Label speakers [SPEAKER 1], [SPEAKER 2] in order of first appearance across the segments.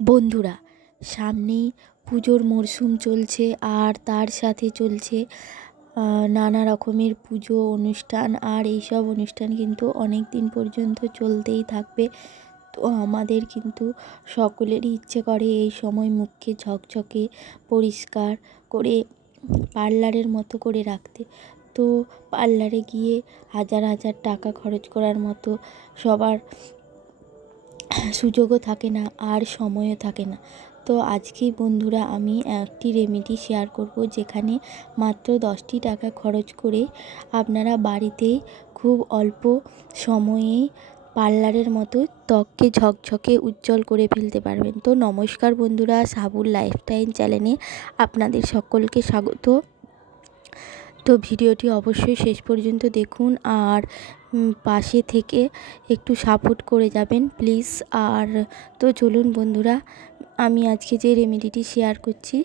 [SPEAKER 1] বন্ধুরা, সামনেই পুজোর মরশুম চলছে আর তার সাথে চলছে নানা রকমের পুজো অনুষ্ঠান আর এইসব অনুষ্ঠান কিন্তু অনেক দিন পর্যন্ত চলতেই থাকবে। তো আমাদের কিন্তু সকলেরই ইচ্ছে করে এই সময় মুখকে ঝকঝকে পরিষ্কার করে পার্লারের মতো করে রাখতে। তো পার্লারে গিয়ে হাজার হাজার টাকা খরচ করার মতো সবার সুযোগও থাকে না, আর সময়ও থাকে না। তো আজকে বন্ধুরা আমি একটি রেমেডি শেয়ার করব, যেখানে মাত্র দশটি টাকা খরচ করে আপনারা বাড়িতেই খুব অল্প সময়ে পার্লারের মতো ত্বককে ঝকঝকে উজ্জ্বল করে ফেলতে পারবেন। তো নমস্কার বন্ধুরা, সাবুর লাইফস্টাইল চ্যানেলে আপনাদের সকলকে স্বাগত। তো ভিডিওটি অবশ্যই শেষ পর্যন্ত দেখুন আর পাশে থেকে একটু সাপোর্ট করে যাবেন প্লিজ আর, তো চলুন বন্ধুরা, আমি আজকে যে রেমেডিটি শেয়ার করছি,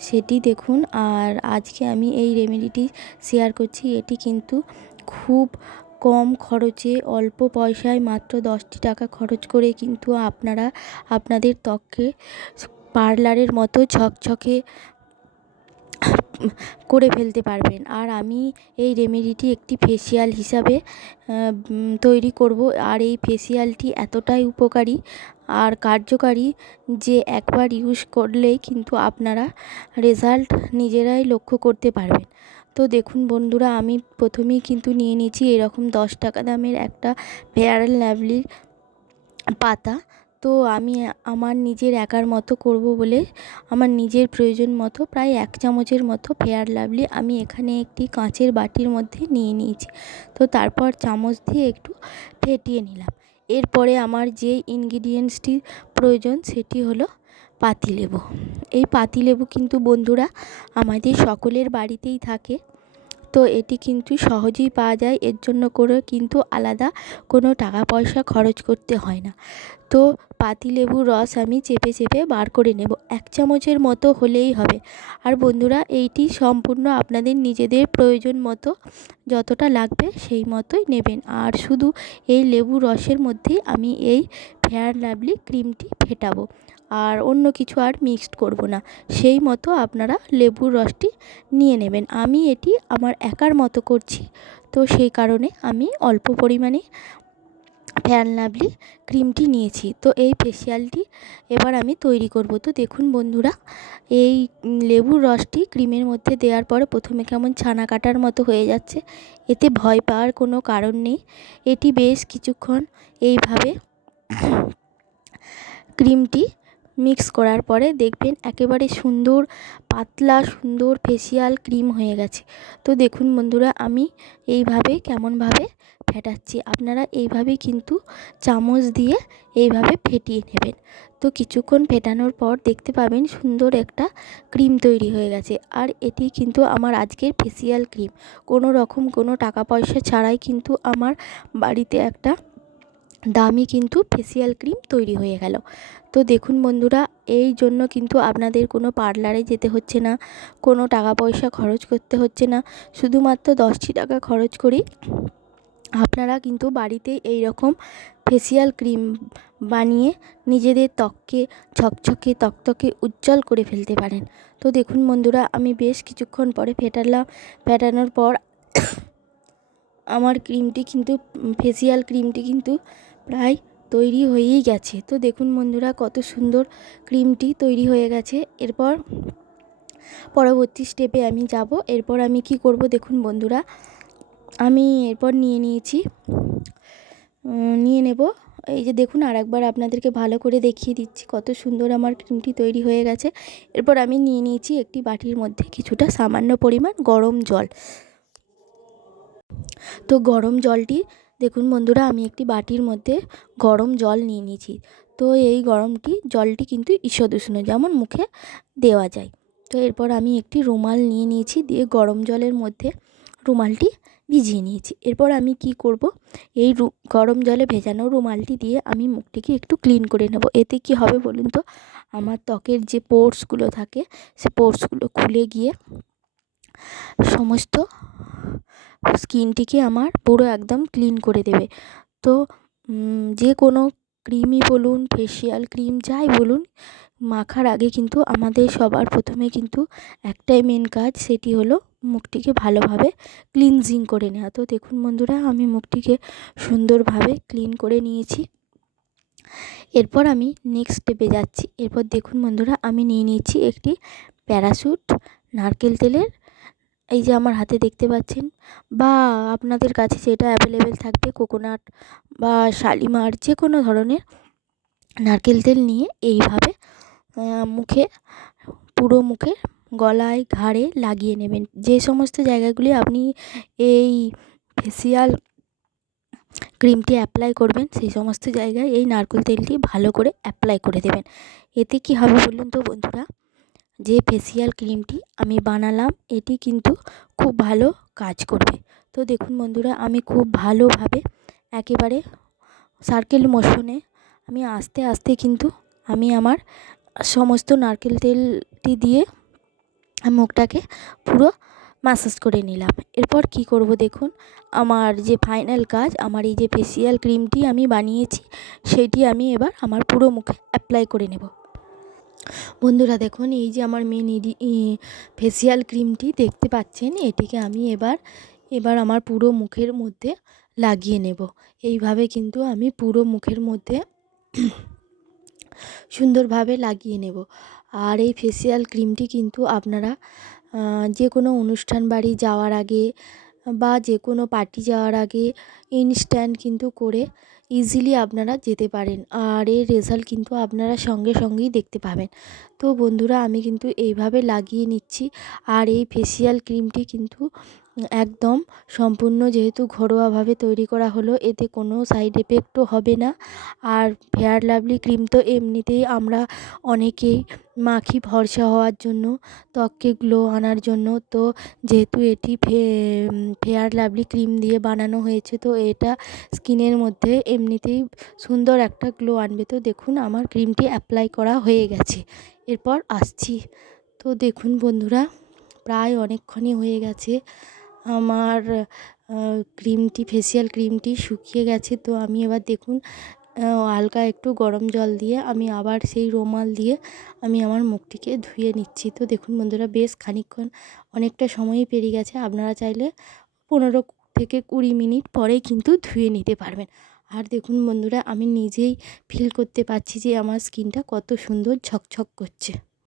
[SPEAKER 1] সেটি দেখুন। আর আজকে আমি এই রেমেডিটি শেয়ার করছি, এটি কিন্তু খুব কম খরচে, অল্প পয়সায় মাত্র দশটি টাকা খরচ করে কিন্তু আপনারা আপনাদের ত্বককে পার্লারের মতো ঝকঝকে করে ফেলতে পারবেন। আর আমি এই রেমেডিটি একটি ফেসিয়াল হিসাবে তৈরি করব। আর এই ফেসিয়ালটি এতটাই উপকারী আর কার্যকারী যে একবার ইউজ করলেই কিন্তু আপনারা রেজাল্ট নিজেরাই লক্ষ্য করতে পারবেন। তো দেখুন বন্ধুরা, আমি প্রথমেই কিন্তু নিয়ে নিয়েছি এরকম দশ টাকা দামের একটা ফেয়ার অ্যান্ড লাভলির পাতা। তো আমি আমার নিজের একার মতো করব বলে আমার নিজের প্রয়োজন মতো প্রায় এক চামচের মতো ফেয়ার লাভলি আমি এখানে একটি কাঁচের বাটির মধ্যে নিয়ে নিয়েছি। তো তারপর চামচ দিয়ে একটু ফেটিয়ে নিলাম। এরপরে আমার যে ইনগ্রিডিয়েন্টসটি প্রয়োজন সেটি হলো পাতিলেবু। এই পাতিলেবু কিন্তু বন্ধুরা আমাদের সকলের বাড়িতেই থাকে। তো এটি কিন্তু সহজেই পাওয়া যায়। এর জন্য করে কিন্তু আলাদা কোনো টাকা পয়সা খরচ করতে হয় না। তো পাতিলেবুর রস আমি চেপে চেপে বার করে নেব। এক চামচের মতো হলেই হবে। আর বন্ধুরা, এইটি সম্পূর্ণ আপনাদের নিজেদের প্রয়োজন মতো যতটা লাগবে সেই মতোই নেবেন। আর শুধু এই লেবু রসের মধ্যেই আমি এই ফেয়ার লাভলি ক্রিমটি ফেটাবো। আর অন্য কিছু আর মিক্সড করব না। সেই মতো আপনারা লেবুর রসটি নিয়ে নেবেন। আমি এটি আমার একার মতো করছি। তো সেই কারণে আমি অল্প পরিমাণে ফ্যান লাভলি ক্রিমটি নিয়েছি। তো এই ফেসিয়ালটি এবার আমি তৈরি করব। তো দেখুন বন্ধুরা, এই লেবুর রসটি ক্রিমের মধ্যে দেওয়ার পরে প্রথমে কেমন ছানা কাটার মতো হয়ে যাচ্ছে। এতে ভয় পাওয়ার কোনো কারণ নেই। এটি বেশ কিছুক্ষণ এইভাবে ক্রিমটি মিক্স করার পরে দেখবেন একেবারে সুন্দর, পাতলা, সুন্দর ফেসিয়াল ক্রিম হয়ে গেছে। তো দেখুন বন্ধুরা, আমি এইভাবে কেমনভাবে ফেটাচ্ছি। আপনারা এইভাবেই কিন্তু চামচ দিয়ে এইভাবে ফেটিয়ে নেবেন। তো কিছুক্ষণ ফেটানোর পর দেখতে পাবেন সুন্দর একটা ক্রিম তৈরি হয়ে গেছে। আর এটি কিন্তু আমার আজকের ফেসিয়াল ক্রিম কোনো রকম কোনো টাকা পয়সা ছাড়াই কিন্তু আমার বাড়িতে একটা দামি কিন্তু ফেসিয়াল ক্রিম তৈরি হয়ে গেল। তো দেখুন বন্ধুরা, এই জন্য কিন্তু আপনাদের কোনো পার্লারে যেতে হচ্ছে না, কোনো টাকা পয়সা খরচ করতে হচ্ছে না। শুধুমাত্র দশটি টাকা খরচ করেই আপনারা কিন্তু বাড়িতে এই রকম ফেসিয়াল ক্রিম বানিয়ে নিজেদের ত্বককে ঝকঝকে তকতকে উজ্জ্বল করে ফেলতে পারেন। তো দেখুন বন্ধুরা, আমি বেশ কিছুক্ষণ পরে ফেটালাম। ফেটানোর পর আমার ক্রিমটি কিন্তু ফেসিয়াল ক্রিমটি কিন্তু প্রায় তৈরি হয়েই গেছে। তো দেখুন বন্ধুরা, কত সুন্দর ক্রিমটি তৈরি হয়ে গেছে। এরপর পরবর্তী স্টেপে আমি যাব। এরপর আমি কি করব দেখুন বন্ধুরা, আমি এরপর নিয়ে নিয়েছি নিয়ে নেব। এই যে দেখুন আর একবার আপনাদেরকে ভালো করে দেখিয়ে দিচ্ছি কত সুন্দর আমার ক্রিমটি তৈরি হয়ে গেছে। এরপর আমি নিয়ে নিয়েছি একটি বাটির মধ্যে কিছুটা সামান্য পরিমাণ গরম জল। তো গরম জলটি দেখুন বন্ধুরা, আমি একটি বাটির মধ্যে গরম জল নিয়ে নিয়েছি। তো এই গরমটি, জলটি কিন্তু ঈষদ উষ্ণ যেমন মুখে দেওয়া যায়। তো এরপর আমি একটি রুমাল নিয়ে নিয়েছি, দিয়ে গরম জলের মধ্যে রুমালটি ভিজিয়ে নিয়েছি। এরপর আমি কি করব? এই গরম জলে ভেজানো রুমালটি দিয়ে আমি মুখটিকে একটু ক্লিন করে নেব। এতে কি হবে বলুন তো? আমার ত্বকের যে পোর্সগুলো থাকে, সে পোর্সগুলো খুলে গিয়ে সমস্ত স্কিনটিকে আমার পুরো একদম ক্লিন করে দেবে। তো যে কোনো ক্রিমই বলুন, ফেসিয়াল ক্রিম যাই বলুন, মাখার আগে কিন্তু আমাদের সবার প্রথমে কিন্তু একটাই মেন কাজ সেটি হলো মুখটিকে ভালোভাবে ক্লিনজিং করে নেওয়া। তো দেখুন বন্ধুরা, আমি মুখটিকে সুন্দরভাবে ক্লিন করে নিয়েছি। এরপর আমি নেক্সট স্টেপে যাচ্ছি। এরপর দেখুন বন্ধুরা, আমি নিয়ে নিয়েছি একটি প্যারাশুট নারকেল তেলের এই যে আমার হাতে দেখতে পাচ্ছেন? বা আপনাদের কাছে যেটা অ্যাভেলেবেল থাকবে কোকোনাট বা শালিমার যে কোনো ধরনের নারকেল তেল নিয়ে এইভাবে মুখে, পুরো মুখে গলায়, ঘাড়ে লাগিয়ে নেবেন। যে সমস্ত জায়গাগুলি আপনি এই ফেসিয়াল ক্রিমটি অ্যাপ্লাই করবেন, সেই সমস্ত জায়গায় এই নারকেল তেলটি ভালো করে অ্যাপ্লাই করে দেবেন। এতে কি হবে বলুন তো বন্ধুরা? যে ফেসিয়াল ক্রিমটি আমি বানালাম, এটি কিন্তু খুব ভালো কাজ করবে। তো দেখুন বন্ধুরা, আমি খুব ভালোভাবে একেবারে সার্কেল মোশনে আমি আস্তে আস্তে কিন্তু আমি আমার সমস্ত নারকেল তেলটি দিয়ে মুখটাকে পুরো ম্যাসাজ করে নিলাম। এরপর কি করব দেখুন, আমার যে ফাইনাল কাজ, আমার এই যে ফেসিয়াল ক্রিমটি আমি বানিয়েছি, সেটি আমি এবার আমার পুরো মুখে অ্যাপ্লাই করে নেব। বন্ধুরা দেখুন, এই যে আমার মেন ইডি ফেসিয়াল ক্রিমটি দেখতে পাচ্ছেন? এটিকে আমি এবার এবার আমার পুরো মুখের মধ্যে লাগিয়ে নেব। এইভাবে কিন্তু আমি পুরো মুখের মধ্যে সুন্দরভাবে লাগিয়ে নেব। আর এই ফেসিয়াল ক্রিমটি কিন্তু আপনারা যে কোনো অনুষ্ঠান বাড়ি যাওয়ার আগে বা যে কোনো পার্টি যাওয়ার আগে ইনস্ট্যান্ট কিন্তু করে ইজিলি আপনারা যেতে পারেন। আর এর রেজাল্ট কিন্তু আপনারা সঙ্গে সঙ্গেই দেখতে পাবেন। তো বন্ধুরা, আমি কিন্তু এইভাবে লাগিয়ে নিচ্ছি। আর এই ফেসিয়াল ক্রিমটি কিন্তু একদম সম্পূর্ণ যেহেতু ঘরোয়াভাবে তৈরি করা হলো, এতে কোনো সাইড এফেক্টও হবে না। আর ফেয়ার লাভলি ক্রিম তো এমনিতেই আমরা অনেকেই মাখি ভরসা হওয়ার জন্য, ত্বককে গ্লো আনার জন্য। তো যেহেতু এটি ফে ফেয়ার লাভলি ক্রিম দিয়ে বানানো হয়েছে, তো এটা স্কিনের মধ্যে এমনিতেই সুন্দর একটা গ্লো আনবে। তো দেখুন আমার ক্রিমটি অ্যাপ্লাই করা হয়ে গেছে। এরপর আসছি। তো দেখুন বন্ধুরা, প্রায় অনেকক্ষণই হয়ে গেছে। আমার ক্রিমটি ফেসিয়াল ক্রিমটি শুকিয়ে গেছে। তো আমি এবার দেখুন হালকা একটু গরম জল দিয়ে আমি আবার সেই রুমাল দিয়ে আমি আমার মুখটিকে ধুয়ে নিচ্ছি। তো দেখুন বন্ধুরা, বেশ খানিকক্ষণ অনেকটা সময়ই পেরিয়ে গেছে। আপনারা চাইলে পনেরো থেকে কুড়ি মিনিট পরেই কিন্তু ধুয়ে নিতে পারবেন। আর দেখুন বন্ধুরা, আমি নিজেই ফিল করতে পারছি যে আমার স্কিনটা কত সুন্দর ঝকঝক করছে।